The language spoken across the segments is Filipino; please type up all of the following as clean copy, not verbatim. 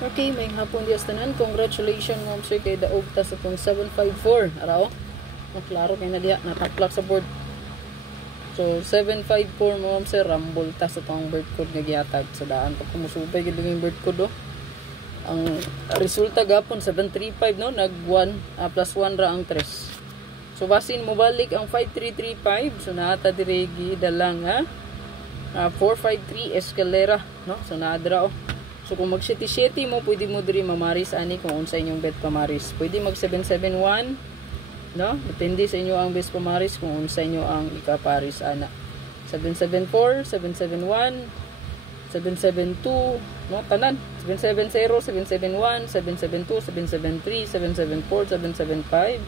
Okay, may hapon diyas tanan. Congratulations ma'am sir kay daog ta sa itong 754. Arao? Maklaro kay na diya. Nataplak sa board. So, 754 ma'am sir. Rambol ta sa itong bird code nga gihatag. Sa daan. Pag kumusupay gito yung bird code oh. Ang resulta gapon 735 no. Nag 1 plus 1 ra ang 3. So, basin mo balik ang 5335. So, naata diregi dalang ha. 453 Escalera no. So, naadra oh. So kung mag 77 mo, pwede mo diri mamaris ani kung unsa inyong bet pamaris. Pwede mag 771, no? Depende sa inyo ang best pamaris kung unsa inyo ang ikaparis ana. 774, 771, 772, no? Tanan. 770, 771, 772, 773, 774, 775,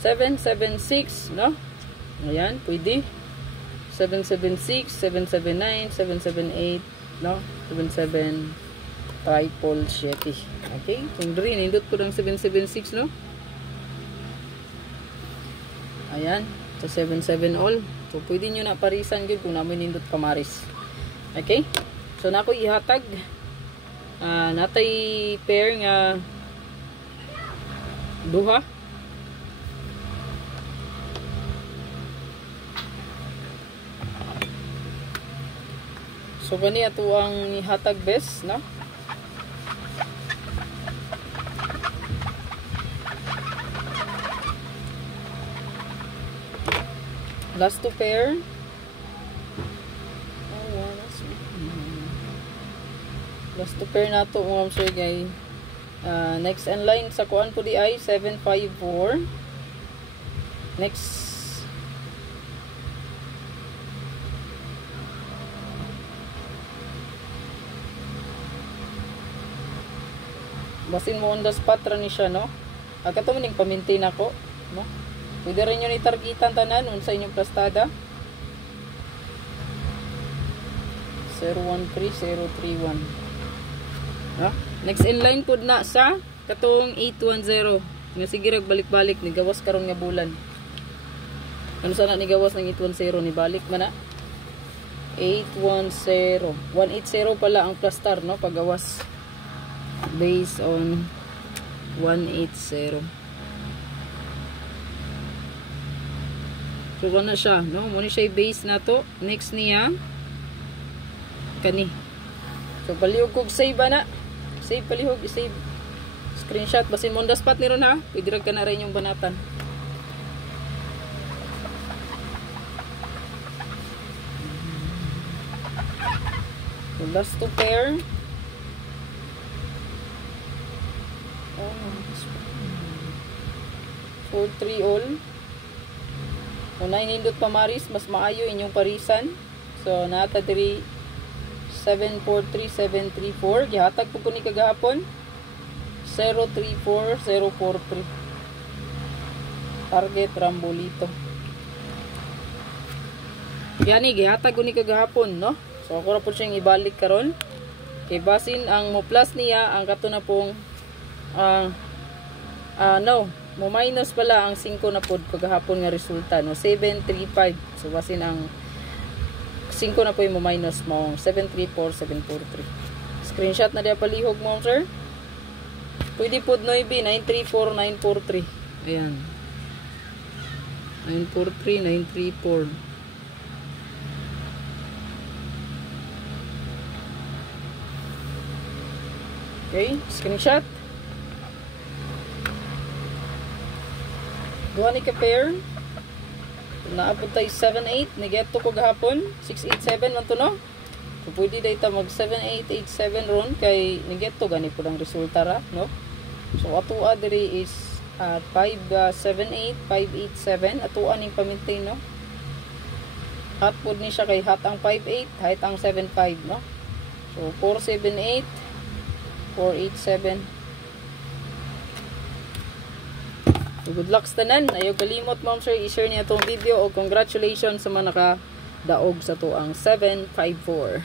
776, no? Ayan, pwede. 776, 779, 778, no? 77 triple 7. Okay? Kung diri, nindot ko ng 776, no? Ayan. So, 77 all. So, pwede nyo na parisan yun kung namin nindot kamaris. Okay? So, na ako ihatag. Natay pair nga duha. So, gani ato ang ihatag best, no? Last two pair. Last two pair na to mga sir guys. Next in line sa kuan po di ay 754. Next basin mo on the spot ra ni siya no. Kato man ning pamintain ako no. Pwede rin nyo ni-targetan tanan sa inyong plastada. 013031. Ha? Next in line po na sa katong 810. Nga sige balik-balik ni gawas karon nga bulan. Ano sana ni gawas ng 810 ni balik man na. 810. 180 pala ang plastar no paggawas. Based on 180. So, na siya, no? Muna siya base na to. Next niya, kani. So, palihog kog save na. Save, palihog, save. Screenshot. Basin mo on the spot ni ron ha. Pwede rin ka na rin yung banatan. So, last two pair. Oh, 4-3 all. Kung nainindot pamaris, mas maayo inyong parisan. So, nata diri 743-734. Gihatag po ko ni kagahapon. 034043. Target Rambolito. Yan gihatag ko ni kagahapon, no? So, ako na po siyang ibalik karon. Kay basin ang mo plus niya, ang kato na pong no. Mo minus pala ang 5 na pod kagahapon nga resulta no 735. So basin ang 5 na po yung mo minus mo 734743. Screenshot na dia palihog mo sir. Pwede pod 9 934943. Ayan. 943934. Okay, screenshot. Duha ni ka pair. Naabot tayo 7-8. Nigeto ko gahapon. 6-8-7 man to no. So pwede data mag 7-8-8-7 ron. Kay nigeto gani po lang resulta ra. No? So atua diri is 5-7-8, 5-8-7. Atua ning pamintain no. Hot po ni siya kay hot ang 5-8. Height ang 7-5 no. So 4-7-8, 4-8-7. So, good luck sa tanan. Ayaw kalimot ma'am sir, i-share niya itong video o congratulations sa mga nakadaog sa to ang 754.